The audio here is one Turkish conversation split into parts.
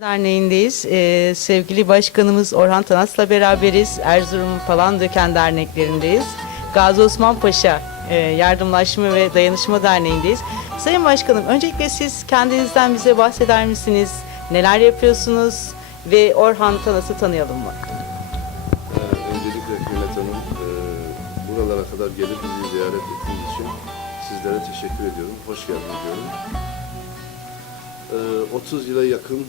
Derneği'ndeyiz. Ee, sevgili başkanımız Orhan Tanas'la beraberiz. Erzurum falan döken derneklerindeyiz. Gazi Osman Paşa e, Yardımlaşma ve Dayanışma Derneği'ndeyiz. Sayın Başkanım, öncelikle siz kendinizden bize bahseder misiniz? Neler yapıyorsunuz? Ve Orhan Tanas'ı tanıyalım mı? Ee, Öncelikle Kıymet Hanım, e, buralara kadar gelip bizi ziyaret ettiğiniz için sizlere teşekkür ediyorum. Hoş geldiniz diyorum. Ee, 30 yıla yakın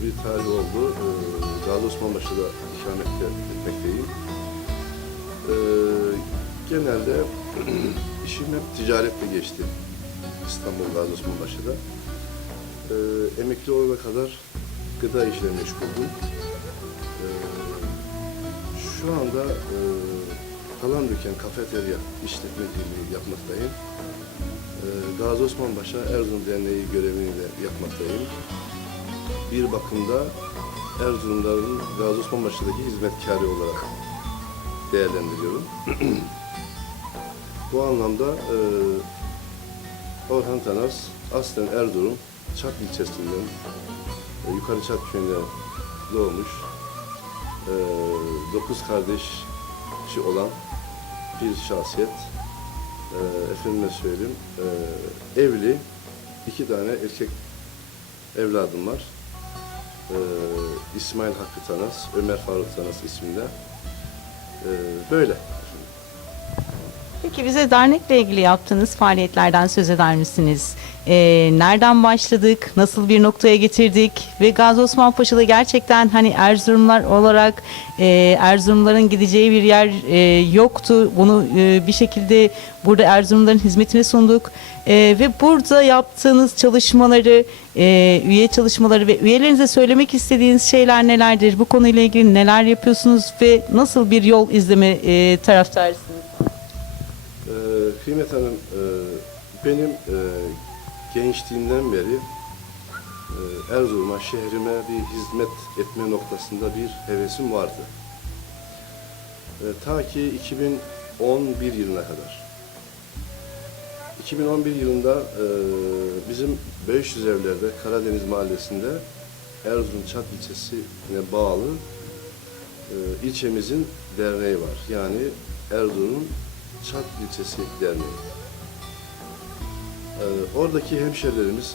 bir tarih oldu. Ee, Gazi Osmanbaşı'da ikamet etmekteyim. Ee, genelde işim hep ticaretle geçti. İstanbul Gazi Osmanbaşı'da. Ee, emekli olana kadar gıda işle meşguldüm. Ee, şu anda e, Palandöken Kafeterya işletmeciliği yapmaktayım. E, Gazi Osman Paşa Erzurum Derneği görevini de yapmaktayım. Bir bakımda Erzurumların Gazi Osman Paşa'daki hizmetkarı olarak değerlendiriyorum. Bu anlamda e, Orhan Tanas aslen Erzurum Çat ilçesinden e, Yukarı Çat köyünde doğmuş e, dokuz kardeşi olan bir şahsiyet. E, efendime söyleyeyim, e, evli, iki tane erkek evladım var. E, İsmail Hakkı Tanas, Ömer Faruk Tanas isminde. E, böyle. Peki bize dernekle ilgili yaptığınız faaliyetlerden söz eder misiniz? Ee, nereden başladık, nasıl bir noktaya getirdik ve Gazi Osman Paşa'da gerçekten hani Erzurumlar olarak e, Erzurumların gideceği bir yer e, yoktu. Bunu e, bir şekilde burada Erzurumların hizmetine sunduk E, ve burada yaptığınız çalışmaları, e, üye çalışmaları ve üyelerinize söylemek istediğiniz şeyler nelerdir? Bu konuyla ilgili neler yapıyorsunuz ve nasıl bir yol izleme e, taraftarısınız? Ee, Kıymet Hanım, e, benim e, gençliğimden beri e, Erzurum'a, şehrime bir hizmet etme noktasında bir hevesim vardı. E, ta ki 2011 yılına kadar. 2011 yılında e, bizim 500 evlerde Karadeniz Mahallesi'nde Erzurum Çat ilçesine bağlı ilçemizin derneği var. Yani Erzurum Çat ilçesi derneği. Oradaki hemşerilerimiz,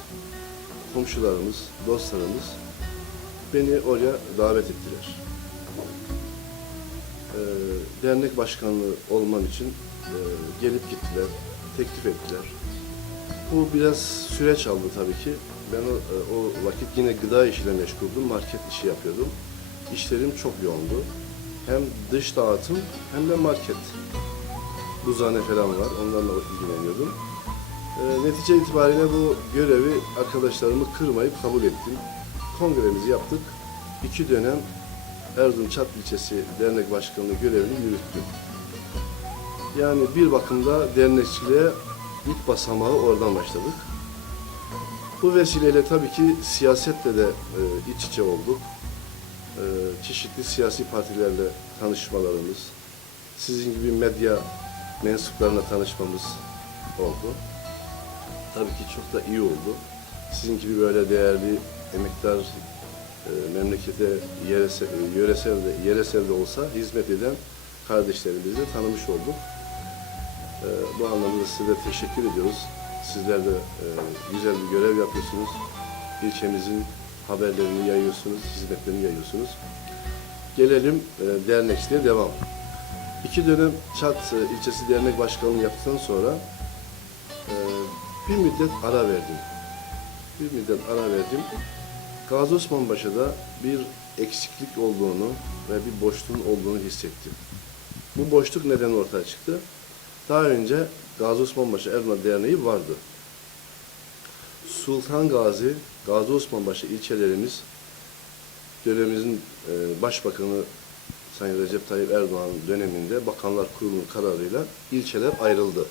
komşularımız, dostlarımız beni oraya davet ettiler. E, dernek başkanlığı olmam için e, gelip gittiler, teklif ettiler. Bu biraz süreç aldı tabii ki. Ben o, e, o vakit yine gıda işiyle meşguldüm, market işi yapıyordum. İşlerim çok yoğundu. Hem dış dağıtım hem de market. Buzhane falan var, onlarla ilgileniyordum. E, netice itibariyle bu görevi arkadaşlarımı kırmayıp kabul ettim. Kongremizi yaptık. İki dönem Erzurum Çat ilçesi dernek başkanlığı görevini yürüttüm. Yani bir bakımda dernekçiliğe ilk basamağı oradan başladık. Bu vesileyle tabii ki siyasetle de e, iç içe olduk. E, çeşitli siyasi partilerle tanışmalarımız, sizin gibi medya mensuplarına tanışmamız oldu. Tabii ki çok da iyi oldu. Sizin gibi böyle değerli emektar e, memlekete yeresel, yöresel de, yeresel de olsa hizmet eden kardeşlerimizi de tanımış olduk. E, bu anlamda size de teşekkür ediyoruz. Sizler de e, güzel bir görev yapıyorsunuz. İlçemizin haberlerini yayıyorsunuz, hizmetlerini yayıyorsunuz. Gelelim e, dernekçiliğe devam. İki dönem Çat e, ilçesi dernek başkanlığı yaptıktan sonra e, bir müddet ara verdim. Bir müddet ara verdim. Gazi Osman Paşa'da bir eksiklik olduğunu ve bir boşluğun olduğunu hissettim. Bu boşluk neden ortaya çıktı? Daha önce Gazi Osman Paşa Erzurum Derneği vardı. Sultan Gazi, Gazi Osman Paşa ilçelerimiz dönemimizin e, başbakanı Sayın Recep Tayyip Erdoğan döneminde Bakanlar Kurulu'nun kararıyla ilçeler ayrıldı.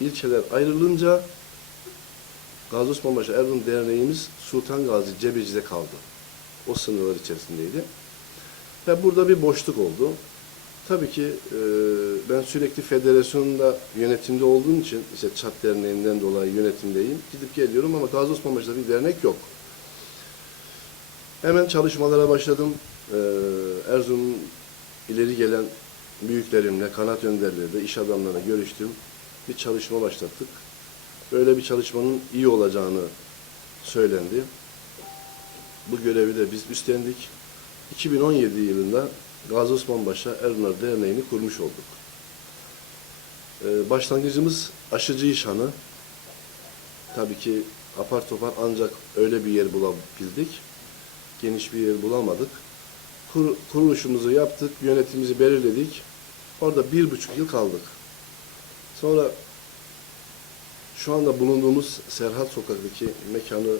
İlçeler ayrılınca Gazi Osman Paşa Erzurum Derneğimiz Sultan Gazi Cebeci'de kaldı. O sınırlar içerisindeydi. Ve burada bir boşluk oldu. Tabii ki e, ben sürekli federasyonda yönetimde olduğum için işte Çat Derneği'nden dolayı yönetimdeyim. Gidip geliyorum ama Gazi Osman bir dernek yok. Hemen çalışmalara başladım. Ee, Erzurum ileri gelen büyüklerimle, kanat önderleriyle, iş adamlarına görüştüm. Bir çalışma başlattık. Böyle bir çalışmanın iyi olacağını söylendi. Bu görevi de biz üstlendik. 2017 yılında Gazi Osman Paşa Erzurum Derneği'ni kurmuş olduk. Ee, başlangıcımız aşıcı iş hanı. Tabii ki apar topar ancak öyle bir yer bulabildik. Geniş bir yer bulamadık. Kur, kuruluşumuzu yaptık, yönetimimizi belirledik. Orada bir buçuk yıl kaldık. Sonra şu anda bulunduğumuz Serhat Sokak'taki mekanı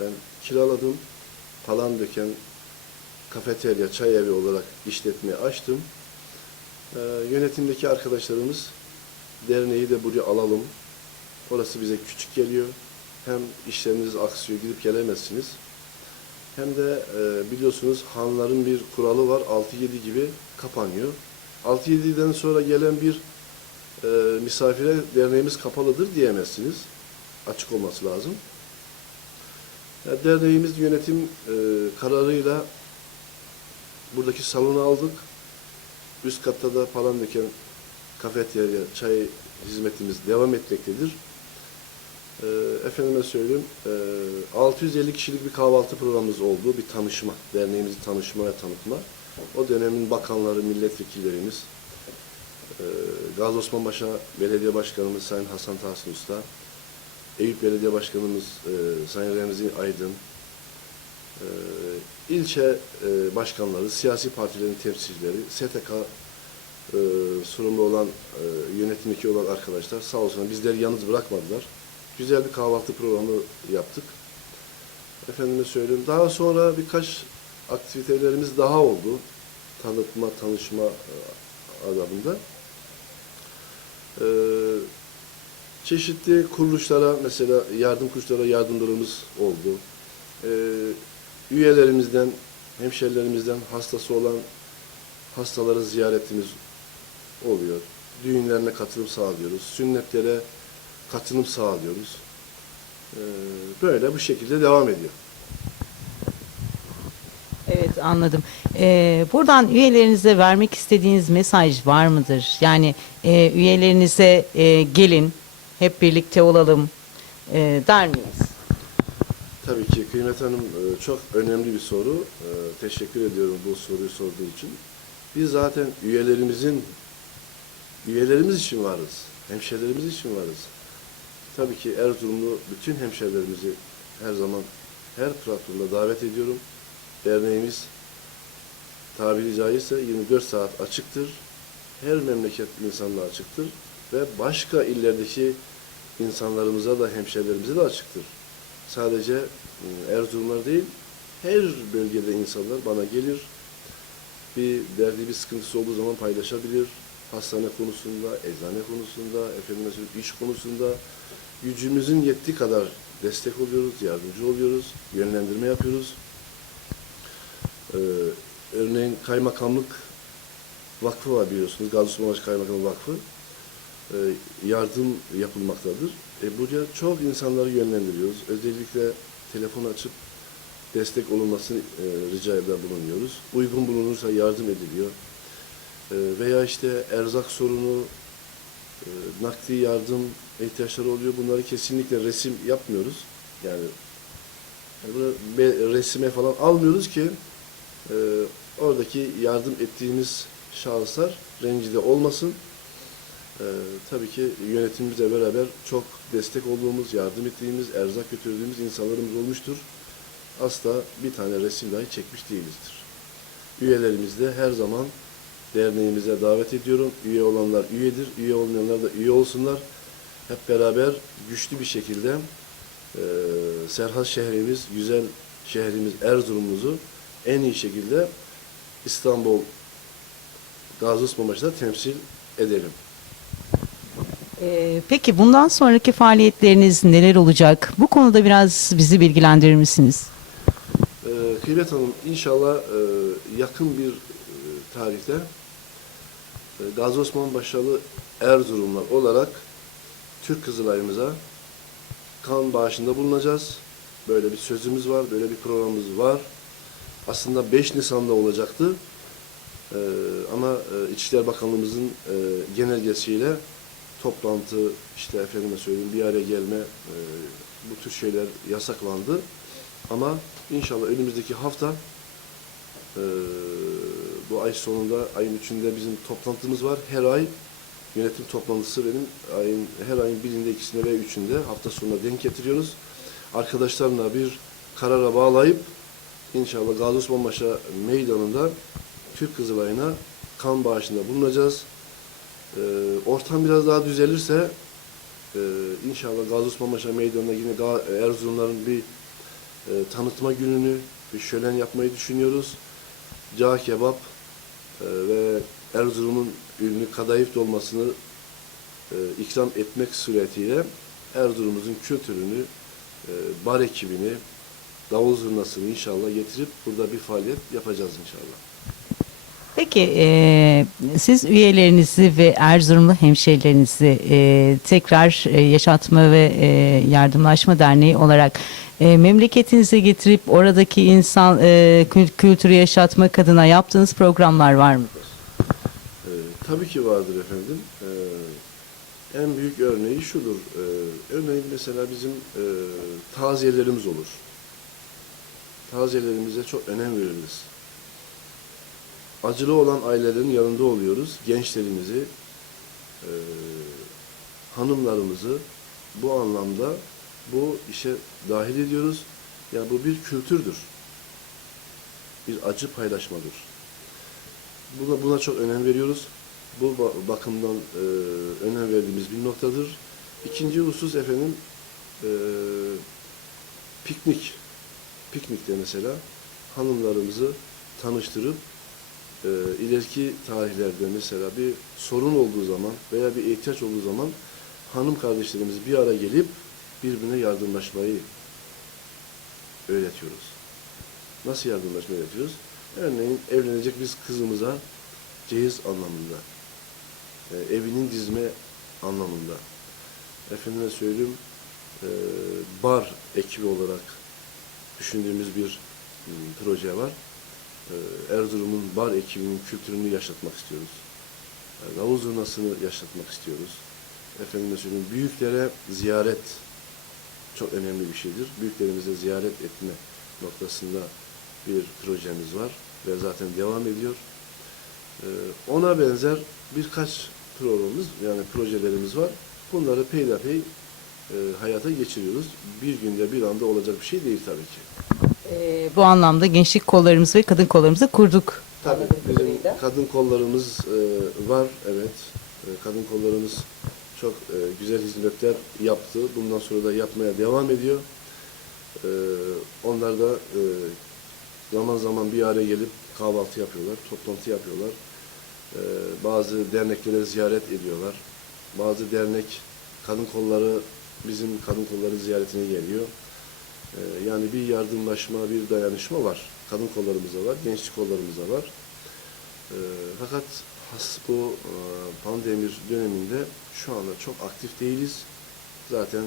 ben kiraladım. Palandöken kafeterya, çay evi olarak işletmeyi açtım. Ee, yönetimdeki arkadaşlarımız derneği de buraya alalım. Orası bize küçük geliyor. Hem işleriniz aksıyor, gidip gelemezsiniz. Hem de e, biliyorsunuz hanların bir kuralı var. 6-7 gibi kapanıyor. 6-7'den sonra gelen bir e, misafire derneğimiz kapalıdır diyemezsiniz. Açık olması lazım. Ya, derneğimiz yönetim e, kararıyla buradaki salonu aldık. Üst katta da Palandöken kafeterya, çay hizmetimiz devam etmektedir. Ee, efendime söyleyeyim, e, 650 kişilik bir kahvaltı programımız oldu. Bir tanışma, derneğimizi tanışma ve tanıtma. O dönemin bakanları, milletvekillerimiz, e, Gazi Osman Paşa Belediye Başkanımız Sayın Hasan Tahsin Usta, Eyüp Belediye Başkanımız e, Sayın Remzi Aydın, e, ilçe e, başkanları, siyasi partilerin temsilcileri, STK sorumlu olan, e, yönetimdeki olan arkadaşlar sağ olsunlar bizleri yalnız bırakmadılar. Güzel bir kahvaltı programı yaptık. Efendime söyleyeyim. Daha sonra birkaç aktivitelerimiz daha oldu. Tanıtma, tanışma adabında. E, çeşitli kuruluşlara mesela yardım kuruluşlara yardımlarımız oldu. E, üyelerimizden, hemşerilerimizden hastası olan hastaları ziyaretimiz oluyor. Düğünlerine katılım sağlıyoruz. Sünnetlere katılım sağlıyoruz. Ee, Böyle bu şekilde devam ediyor. Anladım. Ee, buradan üyelerinize vermek istediğiniz mesaj var mıdır? Yani e, üyelerinize e, gelin, hep birlikte olalım e, der miyiz? Tabii ki Kıymet Hanım e, çok önemli bir soru. E, Teşekkür ediyorum bu soruyu sorduğu için. Biz zaten üyelerimizin, üyelerimiz için varız. Hemşerilerimiz için varız. Tabii ki Erzurumlu bütün hemşerilerimizi her zaman, her platformda davet ediyorum. Derneğimiz tabiri caizse 24 saat açıktır. Her memleket insanına açıktır. Ve başka illerdeki insanlarımıza da hemşerilerimize de açıktır. Sadece e, Erzurumlar değil, her bölgede insanlar bana gelir. Bir derdi, bir sıkıntısı olduğu zaman paylaşabilir. Hastane konusunda, eczane konusunda, efendim mesela iş konusunda gücümüzün yettiği kadar destek oluyoruz, yardımcı oluyoruz, yönlendirme yapıyoruz. Ee, örneğin kaymakamlık vakfı var biliyorsunuz. Gazi Kaymakamlık Vakfı. Ee, yardım yapılmaktadır. E, buraya çok insanları yönlendiriyoruz. Özellikle telefon açıp destek olunmasını e, rica eder bulunuyoruz. Uygun bulunursa yardım ediliyor. E, veya işte erzak sorunu, e, nakdi yardım ihtiyaçları oluyor. Bunları kesinlikle resim yapmıyoruz. Yani, yani bunu resime falan almıyoruz ki e, oradaki yardım ettiğimiz şahıslar rencide olmasın. Ee, tabii ki yönetimimizle beraber çok destek olduğumuz, yardım ettiğimiz, erzak götürdüğümüz insanlarımız olmuştur. Asla bir tane resim dahi çekmiş değilizdir. Üyelerimiz de her zaman derneğimize davet ediyorum. Üye olanlar üyedir, üye olmayanlar da üye olsunlar. Hep beraber güçlü bir şekilde e, Serhat şehrimiz, güzel şehrimiz Erzurum'umuzu en iyi şekilde İstanbul Gazi Osman Paşa'da temsil edelim. Ee, peki bundan sonraki faaliyetleriniz neler olacak? Bu konuda biraz bizi bilgilendirir misiniz? Ee, Kıymet Hanım inşallah e, yakın bir e, tarihte e, Gazi Osman Paşalı Erzurumlar olarak Türk Kızılay'ımıza kan bağışında bulunacağız. Böyle bir sözümüz var, böyle bir programımız var. Aslında 5 Nisan'da olacaktı. Ee, ama e, İçişleri Bakanlığımızın e, genelgesiyle toplantı, işte efendime söyleyeyim bir araya gelme, e, bu tür şeyler yasaklandı. Ama inşallah önümüzdeki hafta e, bu ay sonunda, ayın üçünde bizim toplantımız var. Her ay yönetim toplantısı benim ayın, her ayın birinde, ikisinde ve üçünde hafta sonuna denk getiriyoruz. Arkadaşlarımla bir karara bağlayıp inşallah Gazi Osman Paşa meydanında Türk Kızılay'ına kan bağışında bulunacağız. Ee, ortam biraz daha düzelirse e, inşallah Gazi Osman Paşa meydanında yine Erzurumların bir e, tanıtma gününü, bir şölen yapmayı düşünüyoruz. Cağ kebap e, ve Erzurum'un ünlü kadayıf dolmasını e, ikram etmek suretiyle Erzurum'umuzun kültürünü, e, bar ekibini, davul zurnasını inşallah getirip burada bir faaliyet yapacağız inşallah. Peki e, siz üyelerinizi ve Erzurumlu hemşehrilerinizi e, tekrar e, Yaşatma ve e, Yardımlaşma Derneği olarak e, memleketinize getirip oradaki insan e, kül- kültürü yaşatmak adına yaptığınız programlar var mıdır? Ee, tabii ki vardır efendim. Ee, en büyük örneği şudur. Ee, örneğin mesela bizim e, taziyelerimiz olur. Taziyelerimize çok önem veririz. Acılı olan ailelerin yanında oluyoruz. Gençlerimizi, e, hanımlarımızı bu anlamda bu işe dahil ediyoruz. Ya bu bir kültürdür. Bir acı paylaşmadır. Buna, buna çok önem veriyoruz. Bu ba- bakımdan e, önem verdiğimiz bir noktadır. İkinci husus efendim e, piknik. Piknikte mesela hanımlarımızı tanıştırıp e, ileriki tarihlerde mesela bir sorun olduğu zaman veya bir ihtiyaç olduğu zaman hanım kardeşlerimiz bir araya gelip birbirine yardımlaşmayı öğretiyoruz. Nasıl yardımlaşma öğretiyoruz? Örneğin evlenecek biz kızımıza cehiz anlamında, e, evinin dizme anlamında, efendime söyleyeyim e, bar ekibi olarak düşündüğümüz bir m, proje var. E, Erzurum'un bar ekibinin kültürünü yaşatmak istiyoruz. E, davul zurnasını yaşatmak istiyoruz. Efendime söyleyeyim büyüklere ziyaret çok önemli bir şeydir. Büyüklerimize ziyaret etme noktasında bir projemiz var ve zaten devam ediyor. Ee, ona benzer birkaç programımız yani projelerimiz var. Bunları peyderpey e, hayata geçiriyoruz. Bir günde bir anda olacak bir şey değil tabii ki. E, bu anlamda gençlik kollarımızı ve kadın kollarımızı kurduk. Tabii bizim kadın kollarımız e, var evet. E, kadın kollarımız çok e, güzel hizmetler yaptı. Bundan sonra da yapmaya devam ediyor. E, onlar da e, zaman zaman bir araya gelip kahvaltı yapıyorlar, toplantı yapıyorlar. E, bazı derneklere ziyaret ediyorlar. Bazı dernek kadın kolları bizim kadın kolları ziyaretine geliyor. E, yani bir yardımlaşma, bir dayanışma var. Kadın kollarımızda var, gençlik kollarımızda var. E, fakat bu e, pandemi döneminde şu anda çok aktif değiliz. Zaten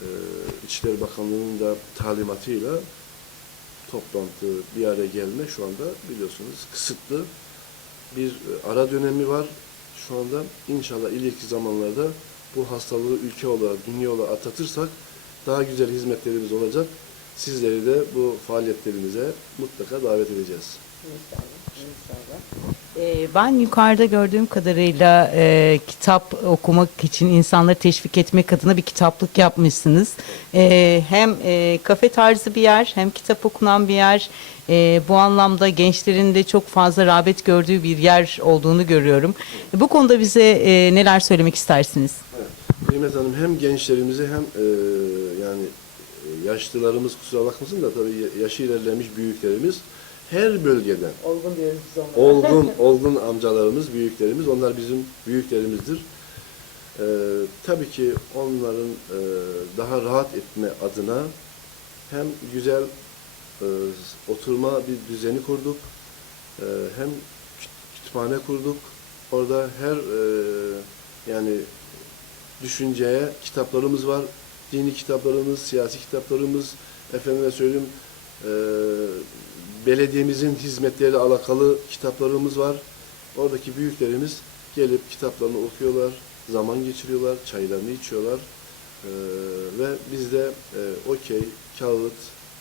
e, İçişleri Bakanlığı'nın da talimatıyla toplantı, bir araya gelme şu anda biliyorsunuz kısıtlı bir e, ara dönemi var şu anda. İnşallah ileriki zamanlarda bu hastalığı ülke olarak, dünya olarak atlatırsak daha güzel hizmetlerimiz olacak. Sizleri de bu faaliyetlerimize mutlaka davet edeceğiz. Ee, Ben yukarıda gördüğüm kadarıyla e, kitap okumak için insanları teşvik etmek adına bir kitaplık yapmışsınız. E, hem e, kafe tarzı bir yer hem kitap okunan bir yer. E, bu anlamda gençlerin de çok fazla rağbet gördüğü bir yer olduğunu görüyorum. Bu konuda bize e, neler söylemek istersiniz? Nimet Hanım hem gençlerimizi hem e, yani e, yaşlılarımız kusura bakmasın da tabii yaşı ilerlemiş büyüklerimiz her bölgeden Olgun diyoruz biz onlara. olgun olgun amcalarımız, büyüklerimiz onlar bizim büyüklerimizdir. Ee, tabii ki onların e, daha rahat etme adına hem güzel e, oturma bir düzeni kurduk, e, hem küt- kütüphane kurduk. Orada her e, yani düşünceye kitaplarımız var. Dini kitaplarımız, siyasi kitaplarımız, efendime söyleyeyim e, belediyemizin hizmetleriyle alakalı kitaplarımız var. Oradaki büyüklerimiz gelip kitaplarını okuyorlar, zaman geçiriyorlar, çaylarını içiyorlar. Ee, ve bizde e, okey, kağıt,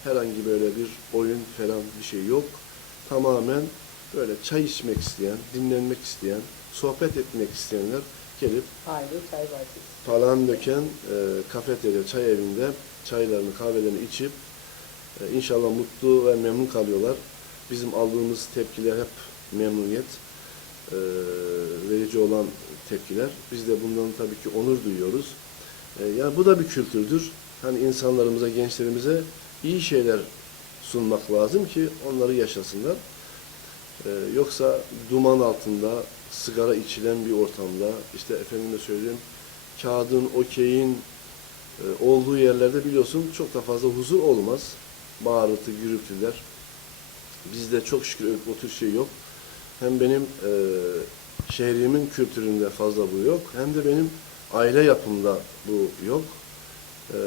herhangi böyle bir oyun falan bir şey yok. Tamamen böyle çay içmek isteyen, dinlenmek isteyen, sohbet etmek isteyenler gelip falan döken e, kafeterya, çay evinde çaylarını, kahvelerini içip e, inşallah mutlu ve memnun kalıyorlar. Bizim aldığımız tepkiler hep memnuniyet e, verici olan tepkiler. Biz de bundan tabii ki onur duyuyoruz. E, yani bu da bir kültürdür. Hani insanlarımıza, gençlerimize iyi şeyler sunmak lazım ki onları yaşasınlar. E, yoksa duman altında sigara içilen bir ortamda işte efendime söyleyeyim kağıdın, okeyin e, olduğu yerlerde biliyorsun çok da fazla huzur olmaz. Bağırtı, gürültüler. Bizde çok şükür o tür şey yok. Hem benim e, şehrimin kültüründe fazla bu yok. Hem de benim aile yapımda bu yok. E,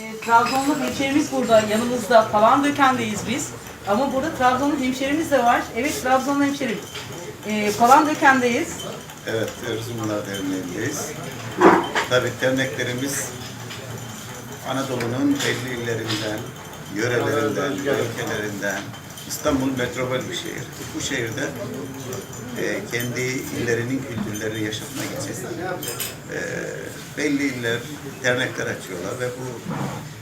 E, Trabzonlu hemşerimiz burada yanımızda falan dökendeyiz biz. Ama burada Trabzonlu hemşerimiz de var. Evet Trabzonlu hemşerim. E, falan dökendeyiz. Evet, Erzurumlar Derneği'ndeyiz. Tabii derneklerimiz Anadolu'nun belli illerinden, yörelerinden, ülkelerinden, İstanbul metropol bir şehir. Bu şehirde e, kendi illerinin kültürlerini yaşatmak için e, belli iller dernekler açıyorlar ve bu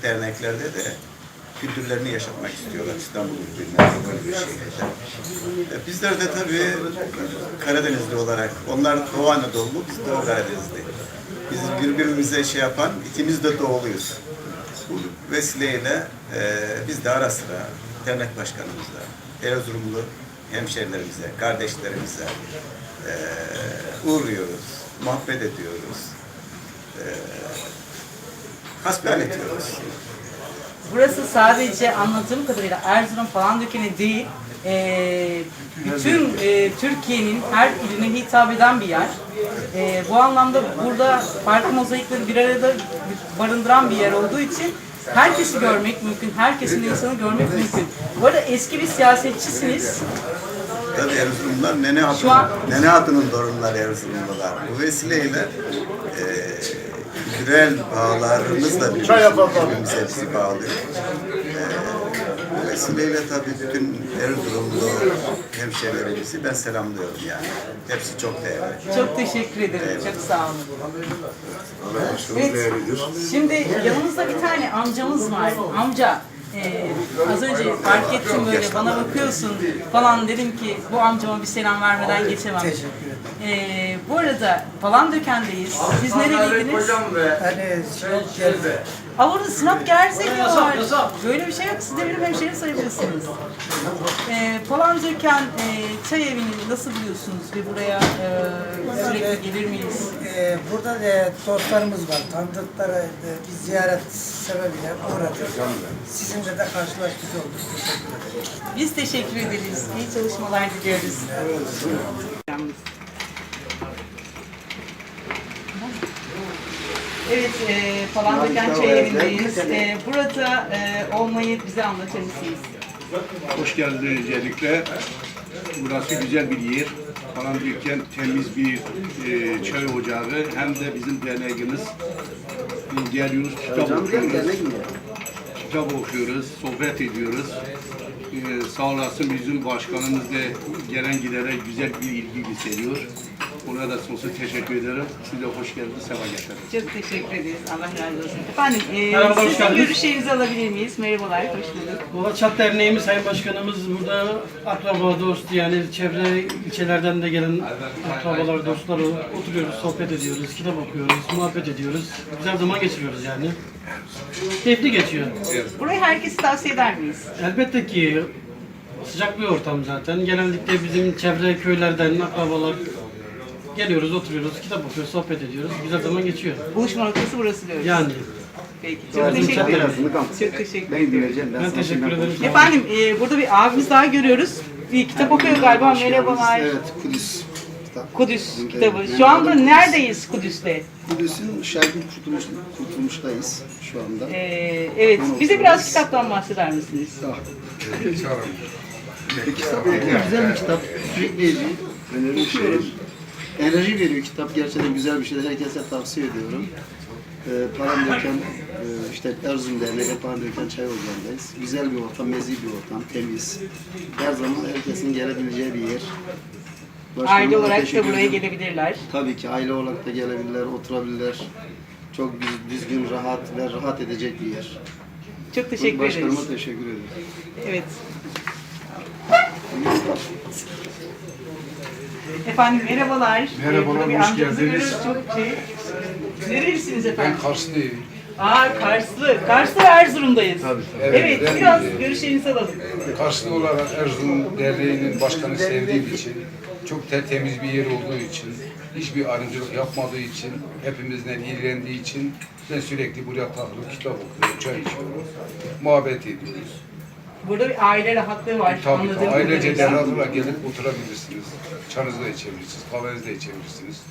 derneklerde de kültürlerini yaşatmak istiyorlar İstanbul gibi metropol bir şehirde. Bizler de tabii Karadenizli olarak, onlar Doğu Anadolu, biz Doğu Karadenizli. Biz birbirimize şey yapan, ikimiz de doğuluyuz. Bu vesileyle e, biz de ara sıra dernek başkanımızla, Erzurumlu hemşerilerimize, kardeşlerimize e, uğruyoruz, muhabbet ediyoruz, e, hasbihal ediyoruz. Burası sadece anladığım kadarıyla Erzurum falan dökeni değil, e, bütün e, Türkiye'nin her iline hitap eden bir yer. E, bu anlamda burada farklı mozaikleri bir arada barındıran bir yer olduğu için herkesi görmek mümkün, herkesin insanı görmek mümkün. Bu arada eski bir siyasetçisiniz. Tabii Erzurumlar Nene Hatun, an- Nene Hatun'un torunları Erzurumlular. Bu vesileyle kültürel bağlarımızla birbirimize bizi bağlıyor. E, bu vesileyle tabii bütün Erzurumlu hemşehrilerimizi ben selamlıyorum yani. Hepsi çok değerli. Çok teşekkür ederim, çok sağ olun. Evet. Şimdi yanımızda bir tane amcamız var. Amca e, az önce fark ettim böyle bana bakıyorsun falan dedim ki bu amcama bir selam vermeden geçemem. Teşekkür ederim. E, bu arada falan dökendeyiz. Siz nereliydiniz? Hani Sinop geldi. Aa orada Sinop Gerzekalı var. Böyle bir şey yok. Siz de benim hemşerim sayılırsınız. E, falan döken e, çay evini nasıl buluyorsunuz ve buraya e, sürekli gelir miyiz? Ee, burada da dostlarımız var. Tanıdıklara e, bir ziyaret sebebiyle uğradık. Sizinle de karşılaştık olduk. Teşekkür ederim. Biz teşekkür ederiz. İyi çalışmalar diliyoruz. Evet, e, falan döken çay evindeyiz. E, burada e, olmayı bize anlatır mısınız? Hoş geldiniz öncelikle. Burası güzel bir yer. Falan dükkan temiz bir e, çay ocağı. Hem de bizim derneğimiz. Biz geliyoruz, kitap okuyoruz. Kitap okuyoruz, sohbet ediyoruz. E, sağ olasın bizim başkanımız da gelen gidere güzel bir ilgi gösteriyor. Ona da sonsuz teşekkür ederim. Siz de hoş geldiniz, sefa getirdiniz. Çok teşekkür ederiz. Allah razı olsun. Efendim, e, Merhaba, hoş sizin geldiniz. görüşlerinizi alabilir miyiz? Merhabalar, hoş bulduk. Valla Çat Derneğimiz Sayın Başkanımız burada akraba, dost yani çevre ilçelerden de gelen akrabalar, dostlar oturuyoruz, sohbet ediyoruz, kitap okuyoruz, muhabbet ediyoruz. Güzel zaman geçiriyoruz yani. Keyifli geçiyor. Burayı herkese tavsiye eder miyiz? Elbette ki sıcak bir ortam zaten. Genellikle bizim çevre köylerden akrabalar geliyoruz, oturuyoruz, kitap okuyoruz, sohbet ediyoruz. Güzel zaman geçiyor. Buluşma noktası burası diyoruz. Yani Peki, çok teşekkür ederiz. Çok teşekkür ederim. ben teşekkür ederim. Efendim, e, burada bir abimiz daha görüyoruz. Bir kitap okuyor galiba. Merhabalar. Evet, Kudüs. kitap. Kudüs kitabı. Şu anda neredeyiz Kudüs'te? Kudüs'ün Şerkin Kurtuluş, Kurtulmuş'tayız şu anda. Ee, evet, bize biraz kitaptan bahseder misiniz? kitap güzel bir kitap. Sürükleyici. Okuyorum. Enerji veriyor kitap. Gerçekten güzel bir şey. Herkese tavsiye ediyorum. Ee, Palandöken, e, işte Erzurum Derneği Palandöken Çay Ocağı'ndayız. Güzel bir ortam, mezi bir ortam, temiz. Her zaman herkesin gelebileceği bir yer. Başkanıma Aile olarak da buraya gelebilirler. Tabii ki aile olarak da gelebilirler, oturabilirler. Çok düz- düzgün, rahat ve rahat edecek bir yer. Çok teşekkür Başkanıma ederiz. teşekkür ederim. Evet. Efendim merhabalar. Merhabalar, bir hoş amcamızı geldiniz. görüyoruz. Çok şey. Nerelisiniz efendim? Ben Karslıyım. Aa Karslı. Karslı ve Erzurum'dayız. Evet, Evet, ben- biraz görüşlerinizi alalım. Karslı olarak Erzurum Derneği'nin başkanı sevdiğim için, çok tertemiz bir yer olduğu için, hiçbir ayrımcılık yapmadığı için, hepimizden ilgilendiği için ben sürekli buraya takılıp kitap okuyorum, çay içiyorum, muhabbet ediyoruz. Burada bir aile rahatlığı var. Tabii anladığım ki ailece derhazıra gelip oturabilirsiniz. Çanızı da içebilirsiniz, kahvenizi de içebilirsiniz.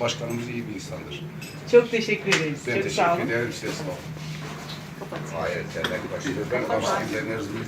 Başkanımız iyi bir insandır. Çok teşekkür ederiz. Ben Çok sağ olun. teşekkür ederim size sağ olun. Hayır, dernek başkanı. Ben Erzurum.